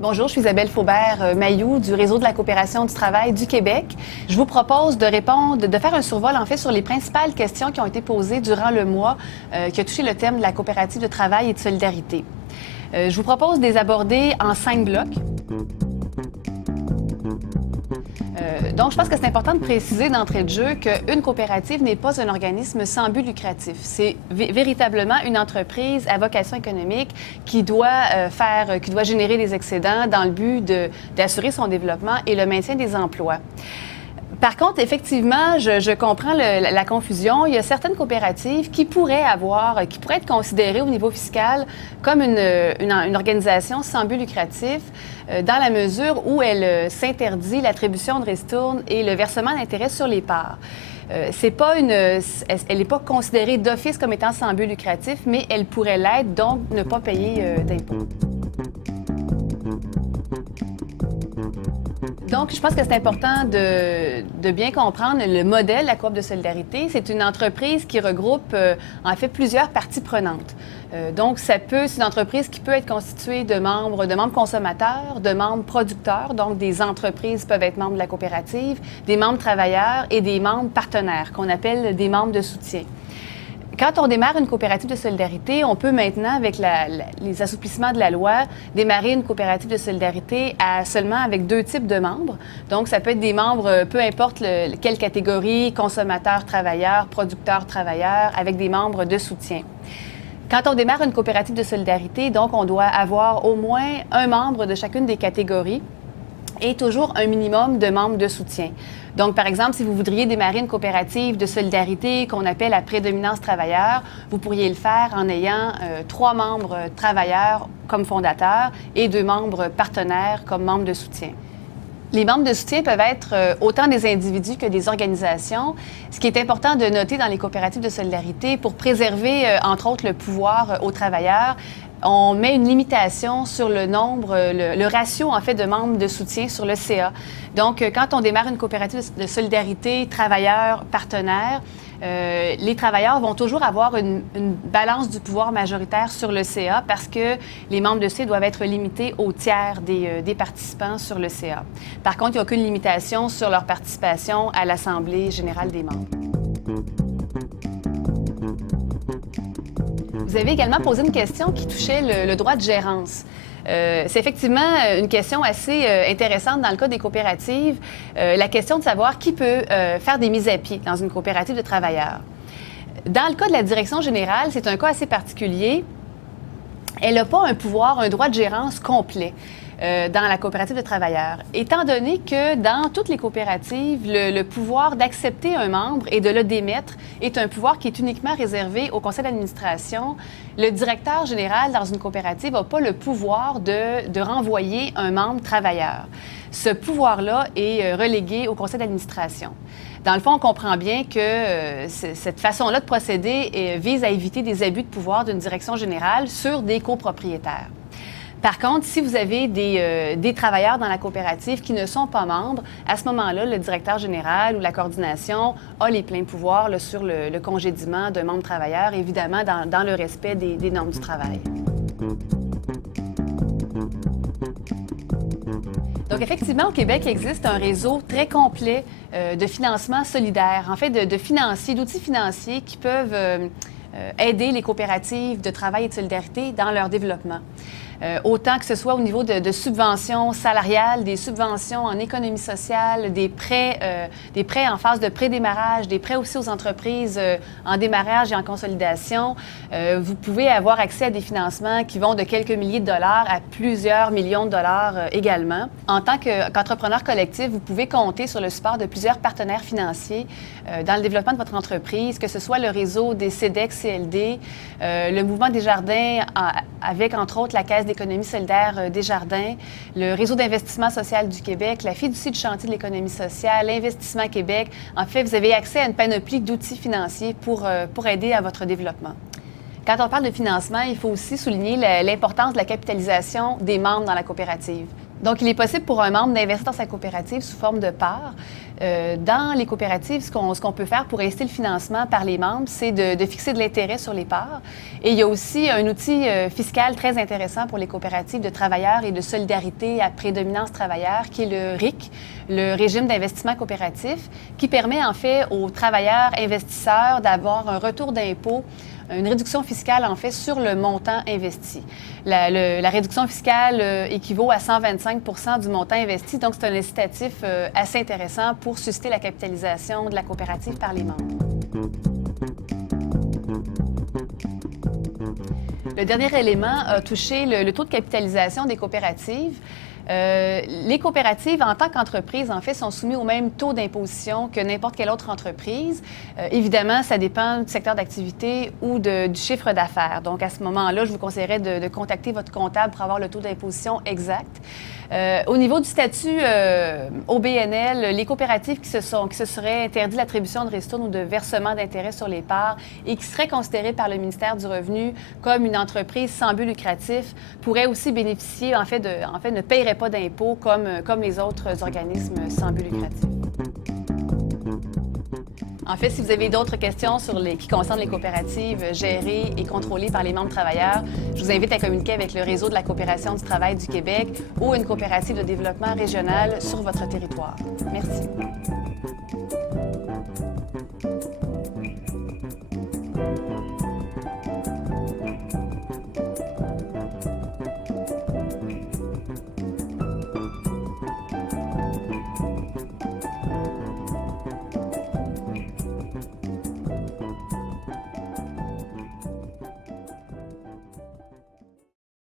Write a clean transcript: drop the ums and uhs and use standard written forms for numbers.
Bonjour, je suis Isabelle Faubert-Mailloux du Réseau de la coopération du travail du Québec. Je vous propose de faire un survol en fait sur les principales questions qui ont été posées durant le mois qui a touché le thème de la coopérative de travail et de solidarité. Je vous propose de les aborder en 5 blocs. Donc, je pense que c'est important de préciser d'entrée de jeu qu'une coopérative n'est pas un organisme sans but lucratif. C'est véritablement une entreprise à vocation économique qui doit générer des excédents dans le but d'assurer son développement et le maintien des emplois. Par contre, effectivement, je comprends la confusion. Il y a certaines coopératives qui pourraient être considérées au niveau fiscal comme une organisation sans but lucratif dans la mesure où elle s'interdit l'attribution de ristournes et le versement d'intérêts sur les parts. Elle n'est pas considérée d'office comme étant sans but lucratif, mais elle pourrait l'être, donc ne pas payer d'impôts. Donc, je pense que c'est important de bien comprendre le modèle de la coop de solidarité. C'est une entreprise qui regroupe, en fait, plusieurs parties prenantes. Donc, c'est une entreprise qui peut être constituée de membres consommateurs, de membres producteurs. Donc, des entreprises peuvent être membres de la coopérative, des membres travailleurs et des membres partenaires, qu'on appelle des membres de soutien. Quand on démarre une coopérative de solidarité, on peut maintenant, avec les assouplissements de la loi, démarrer une coopérative de solidarité seulement avec 2 types de membres. Donc, ça peut être des membres, peu importe quelle catégorie, consommateurs, travailleurs, producteurs, travailleurs, avec des membres de soutien. Quand on démarre une coopérative de solidarité, donc, on doit avoir au moins un membre de chacune des catégories et toujours un minimum de membres de soutien. Donc, par exemple, si vous voudriez démarrer une coopérative de solidarité qu'on appelle à prédominance travailleur, vous pourriez le faire en ayant 3 membres travailleurs comme fondateurs et 2 membres partenaires comme membres de soutien. Les membres de soutien peuvent être autant des individus que des organisations. Ce qui est important de noter dans les coopératives de solidarité, pour préserver, entre autres, le pouvoir aux travailleurs, on met une limitation sur le ratio, en fait, de membres de soutien sur le CA. Donc, quand on démarre une coopérative de solidarité travailleurs-partenaires, les travailleurs vont toujours avoir une balance du pouvoir majoritaire sur le CA parce que les membres de CA doivent être limités au tiers des participants sur le CA. Par contre, il n'y a aucune limitation sur leur participation à l'Assemblée générale des membres. Vous avez également posé une question qui touchait le droit de gérance. C'est effectivement une question assez intéressante dans le cas des coopératives, la question de savoir qui peut faire des mises à pied dans une coopérative de travailleurs. Dans le cas de la direction générale, c'est un cas assez particulier. Elle n'a pas un droit de gérance complet dans la coopérative de travailleurs. Étant donné que dans toutes les coopératives, le pouvoir d'accepter un membre et de le démettre est un pouvoir qui est uniquement réservé au conseil d'administration, le directeur général dans une coopérative n'a pas le pouvoir de renvoyer un membre travailleur. Ce pouvoir-là est relégué au conseil d'administration. Dans le fond, on comprend bien que cette façon-là de procéder vise à éviter des abus de pouvoir d'une direction générale sur des copropriétaires. Par contre, si vous avez des travailleurs dans la coopérative qui ne sont pas membres, à ce moment-là, le directeur général ou la coordination a les pleins pouvoirs là, sur le congédiement d'un membre travailleur, évidemment dans le respect des normes du travail. Donc, effectivement, au Québec, il existe un réseau très complet de financement solidaire, en fait, d'outils financiers qui peuvent aider les coopératives de travail et de solidarité dans leur développement. Autant que ce soit au niveau de subventions salariales, des subventions en économie sociale, des prêts en phase de pré-démarrage, des prêts aussi aux entreprises en démarrage et en consolidation. Vous pouvez avoir accès à des financements qui vont de quelques milliers de dollars à plusieurs millions de dollars également. En tant qu'entrepreneur collectif, vous pouvez compter sur le support de plusieurs partenaires financiers dans le développement de votre entreprise, que ce soit le réseau des CEDEC-CLD, le Mouvement Desjardins avec, entre autres, la Caisse d'économie solidaire Desjardins, le Réseau d'investissement social du Québec, la Fiducie du chantier de l'économie sociale, Investissement Québec. En fait, vous avez accès à une panoplie d'outils financiers pour aider à votre développement. Quand on parle de financement, il faut aussi souligner l'importance de la capitalisation des membres dans la coopérative. Donc, il est possible pour un membre d'investir dans sa coopérative sous forme de parts. Dans les coopératives, ce qu'on peut faire pour inciter le financement par les membres, c'est de fixer de l'intérêt sur les parts. Et il y a aussi un outil fiscal très intéressant pour les coopératives de travailleurs et de solidarité à prédominance travailleur, qui est le RIC, le régime d'investissement coopératif, qui permet en fait aux travailleurs investisseurs d'avoir un retour d'impôt, une réduction fiscale, en fait, sur le montant investi. La réduction fiscale équivaut à 125 du montant investi, donc c'est un incitatif assez intéressant pour susciter la capitalisation de la coopérative par les membres. Le dernier élément a touché le taux de capitalisation des coopératives. Les coopératives, en tant qu'entreprise, en fait, sont soumises au même taux d'imposition que n'importe quelle autre entreprise. Évidemment, ça dépend du secteur d'activité ou du chiffre d'affaires. Donc, à ce moment-là, je vous conseillerais de contacter votre comptable pour avoir le taux d'imposition exact. Au niveau du statut OBNL, les coopératives qui se seraient interdit l'attribution de ristournes ou de versement d'intérêts sur les parts et qui seraient considérées par le ministère du Revenu comme une entreprise sans but lucratif pourraient aussi bénéficier, en fait, ne paieraient pas d'impôts comme les autres organismes sans but lucratif. En fait, si vous avez d'autres questions qui concernent les coopératives gérées et contrôlées par les membres travailleurs, je vous invite à communiquer avec le réseau de la coopération du travail du Québec ou une coopérative de développement régional sur votre territoire. Merci.